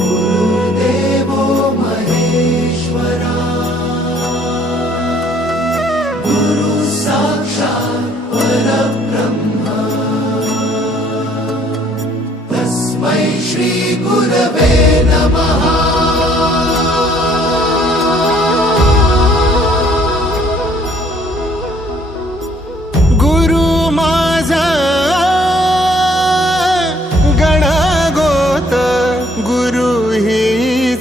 गुरुर्देवो महेश्वरा। गुरु साक्षात् परब्रह्म। तस्मै श्रीगुरवे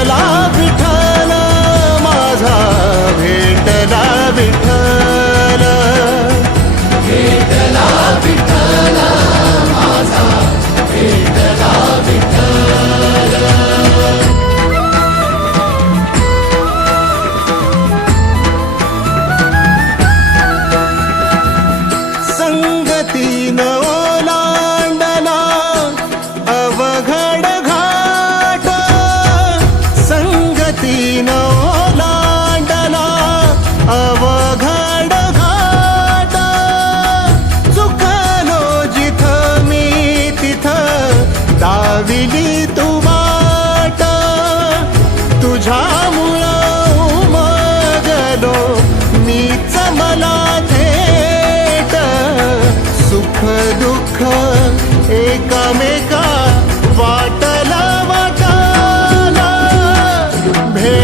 भेटला तीन ओलांडला अवघड घाट. चुकलो जिथ मी तिथ दाविली तू वाट. तुझ्यामुळं मगलो मी मला थेट. सुख दुःख एकामेका वाट